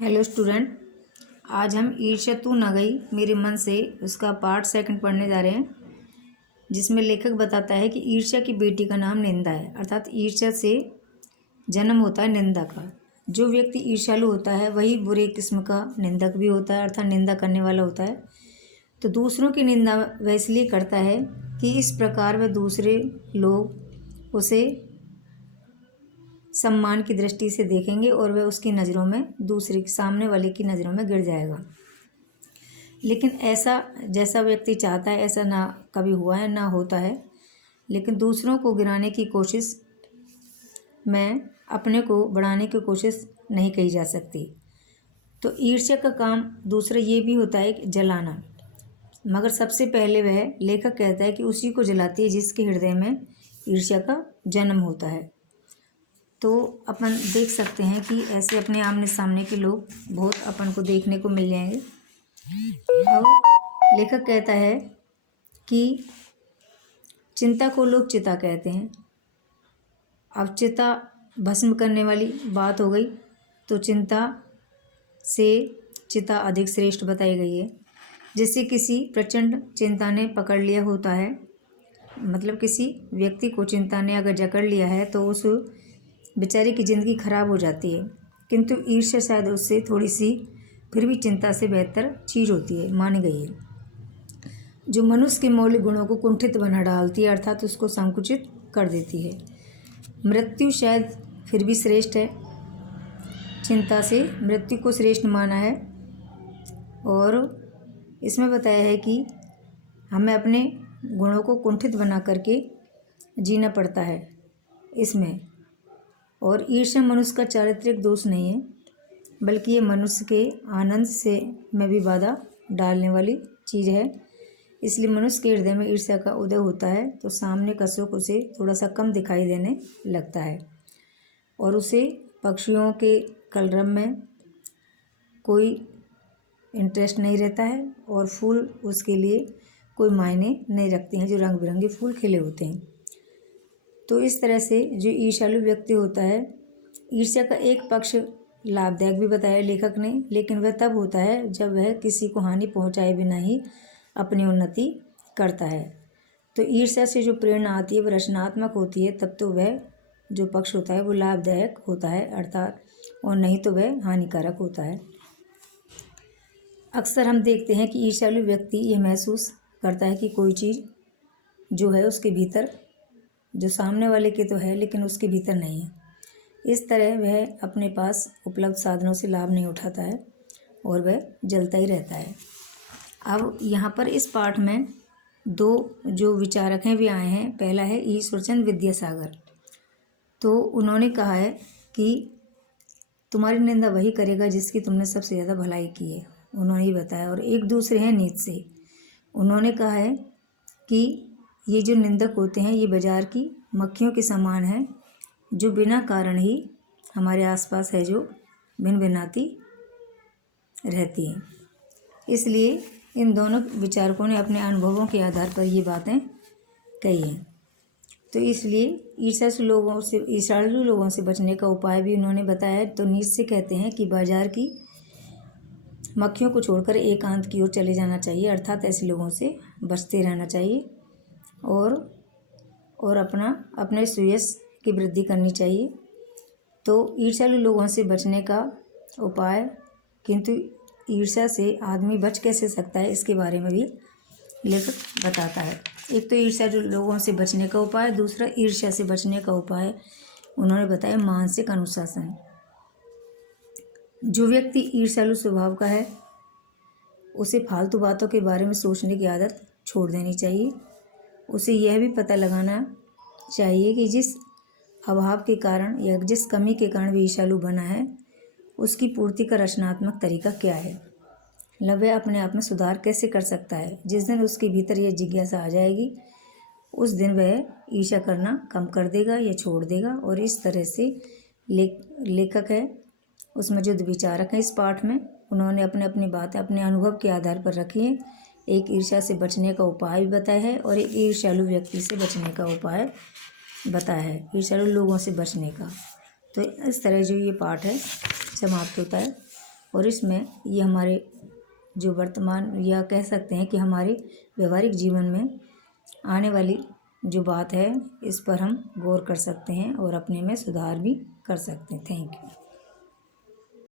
Hello student, आज हम ईर्ष्या तू न गई मेरे मन से उसका पार्ट सेकंड पढ़ने जा रहे हैं, जिसमें लेखक बताता है कि ईर्ष्या की बेटी का नाम निंदा है। अर्थात ईर्ष्या से जन्म होता है निंदा का। जो व्यक्ति ईर्ष्यालु होता है वही बुरे किस्म का निंदक भी होता है, अर्थात निंदा करने वाला होता है। तो दूसरों की निंदा वह इसलिए करता है कि इस प्रकार वह दूसरे लोग उसे सम्मान की दृष्टि से देखेंगे और वह उसकी नज़रों में, दूसरे सामने वाले की नज़रों में गिर जाएगा। लेकिन ऐसा जैसा व्यक्ति चाहता है ऐसा ना कभी हुआ है ना होता है। लेकिन दूसरों को गिराने की कोशिश में अपने को बढ़ाने की कोशिश नहीं कही जा सकती। तो ईर्ष्या का काम दूसरा ये भी होता है कि जलाना, मगर सबसे पहले वह लेखक कहता है कि उसी को जलाती है जिसके हृदय में ईर्ष्या का जन्म होता है। तो अपन देख सकते हैं कि ऐसे अपने आमने सामने के लोग बहुत अपन को देखने को मिल जाएंगे। अब लेखक कहता है कि चिंता को लोग चिता कहते हैं। अब चिता भस्म करने वाली बात हो गई, तो चिंता से चिता अधिक श्रेष्ठ बताई गई है। जिससे किसी प्रचंड चिंता ने पकड़ लिया होता है, मतलब किसी व्यक्ति को चिंता ने अगर जकड़ लिया है तो उस बेचारे की ज़िंदगी खराब हो जाती है। किंतु ईर्ष्या शायद उससे थोड़ी सी फिर भी चिंता से बेहतर चीज़ होती है, मानी गई है, जो मनुष्य के मौलिक गुणों को कुंठित बना डालती है, अर्थात उसको संकुचित कर देती है। मृत्यु शायद फिर भी श्रेष्ठ है, चिंता से मृत्यु को श्रेष्ठ माना है। और इसमें बताया है कि हमें अपने गुणों को कुंठित बना करके जीना पड़ता है इसमें। और ईर्ष्या मनुष्य का चारित्रिक दोष नहीं है, बल्कि ये मनुष्य के आनंद से में भी बाधा डालने वाली चीज़ है। इसलिए मनुष्य के हृदय में ईर्ष्या का उदय होता है तो सामने का सुख उसे थोड़ा सा कम दिखाई देने लगता है और उसे पक्षियों के कलरव में कोई इंटरेस्ट नहीं रहता है और फूल उसके लिए कोई मायने नहीं रखते हैं, जो रंग बिरंगे फूल खिले होते हैं। तो इस तरह से जो ईर्ष्यालु व्यक्ति होता है, ईर्ष्या का एक पक्ष लाभदायक भी बताया लेखक ने, लेकिन वह तब होता है जब वह किसी को हानि पहुंचाए बिना ही अपनी उन्नति करता है। तो ईर्ष्या से जो प्रेरणा आती है वह रचनात्मक होती है, तब तो वह जो पक्ष होता है वो लाभदायक होता है अर्थात, और नहीं तो वह हानिकारक होता है। अक्सर हम देखते हैं कि ईर्ष्यालु व्यक्ति यह महसूस करता है कि कोई चीज़ जो है उसके भीतर, जो सामने वाले के तो है लेकिन उसके भीतर नहीं है। इस तरह वह अपने पास उपलब्ध साधनों से लाभ नहीं उठाता है और वह जलता ही रहता है। अब यहाँ पर इस पाठ में दो जो विचारक हैं वे आए हैं। पहला है ईश्वरचंद विद्यासागर। तो उन्होंने कहा है कि तुम्हारी निंदा वही करेगा जिसकी तुमने सबसे ज़्यादा भलाई की है, उन्होंने ही बताया। और एक दूसरे हैं नीत्शे। उन्होंने कहा है कि ये जो निंदक होते हैं ये बाजार की मक्खियों के समान हैं, जो बिना कारण ही हमारे आसपास है, जो भिनभिनाती रहती हैं। इसलिए इन दोनों विचारकों ने अपने अनुभवों के आधार पर ये बातें कही हैं। तो इसलिए ईर्ष्यालु लोगों से बचने का उपाय भी उन्होंने बताया है। तो नीत्शे कहते हैं कि बाजार की मक्खियों को छोड़कर एकांत की ओर चले जाना चाहिए, अर्थात ऐसे लोगों से बचते रहना चाहिए और अपने सुयश की वृद्धि करनी चाहिए। तो ईर्ष्यालु लोगों से बचने का उपाय, किंतु ईर्ष्या से आदमी बच कैसे सकता है इसके बारे में भी लेखक बताता है। एक तो ईर्ष्यालु लोगों से बचने का उपाय, दूसरा ईर्ष्या से बचने का उपाय उन्होंने बताया मानसिक अनुशासन। जो व्यक्ति ईर्ष्यालु स्वभाव का है उसे फालतू बातों के बारे में सोचने की आदत छोड़ देनी चाहिए। उसे यह भी पता लगाना चाहिए कि जिस अभाव के कारण या जिस कमी के कारण वह ईर्ष्यालु बना है उसकी पूर्ति का रचनात्मक तरीका क्या है, वह अपने आप में सुधार कैसे कर सकता है। जिस दिन उसके भीतर यह जिज्ञासा आ जाएगी उस दिन वह ईर्ष्या करना कम कर देगा या छोड़ देगा। और इस तरह से लेखक है उसमें जो विचारक हैं इस पाठ में, उन्होंने अपनी बातें अपने अनुभव के आधार पर रखी हैं। एक ईर्ष्या से बचने का उपाय भी बताया है और एक ईर्ष्यालु व्यक्ति से बचने का उपाय बताया है, ईर्ष्यालु लोगों से बचने का। तो इस तरह जो ये पाठ है समाप्त होता है। और इसमें ये हमारे जो वर्तमान या कह सकते हैं कि हमारे व्यवहारिक जीवन में आने वाली जो बात है इस पर हम गौर कर सकते हैं और अपने में सुधार भी कर सकते हैं। Thank you.